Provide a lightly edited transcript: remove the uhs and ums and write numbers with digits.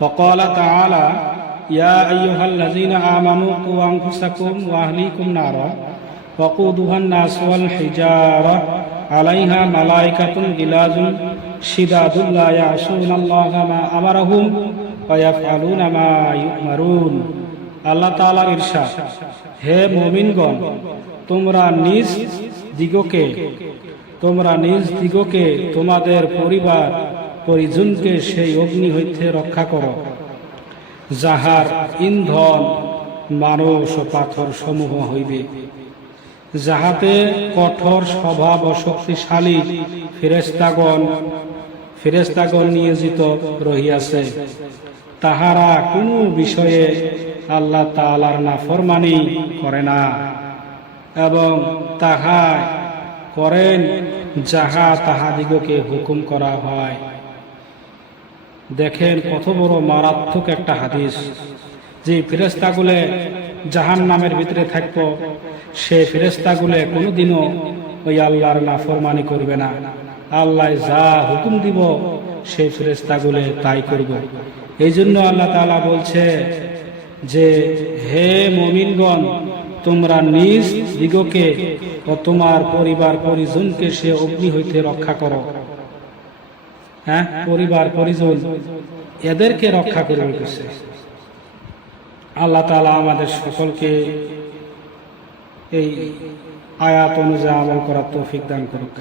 فقال تعالى يا أيها الذين آمنوا قوا أنفسكم وأهليكم نارا وقودها الناس والحجارة عليها ملائكة غلاظ شداد لا يعصون الله ما أمرهم ويفعلون ما يؤمرون। আল্লাহ তাআলার ইরশাদ, হে মুমিনগণ, তোমরা নিজ দিগকে তোমাদের পরিবার পরিজনকে সেই অগ্নি হইতে রক্ষা করো, যাহার ইন্ধন মানুষ ও পাথর সমূহ হইবে, যাহাতে কঠোর স্বভাব ও শক্তিশালী ফেরেশতাগণ নিয়োজিত রহিয়াছে। তাহারা কোনো বিষয়ে আল্লাহ তাআলার নাফরমানি করে না এবং তাহা করেন যাহা তাহাদিগকে হুকুম করা হয়। দেখেন কত বড় মারাত্মক একটা হাদিস। যে ফেরেশতাগুলো জাহান্নামের ভিতরে থাকবো, সে ফেরেশতাগুলো কোনোদিনও ওই আল্লাহর নাফরমানি করবে না। আল্লাহ যা হুকুম দিব সেই ফেরেশতাগুলো তাই করব। এই জন্য আল্লাহ তাআলা বলছে যে হে মুমিনগণ, তোমরা নিজ দিগকে ও তোমার পরিবার পরিজনকে সে অগ্নি হইতে রক্ষা করো। হ্যাঁ, পরিবার পরিজন এদেরকে রক্ষা করে রেখেছে। আল্লাহ তাআলা আমাদের সকলকে এই আয়াত অনুযায়ী আমল করার তৌফিক দান করুক।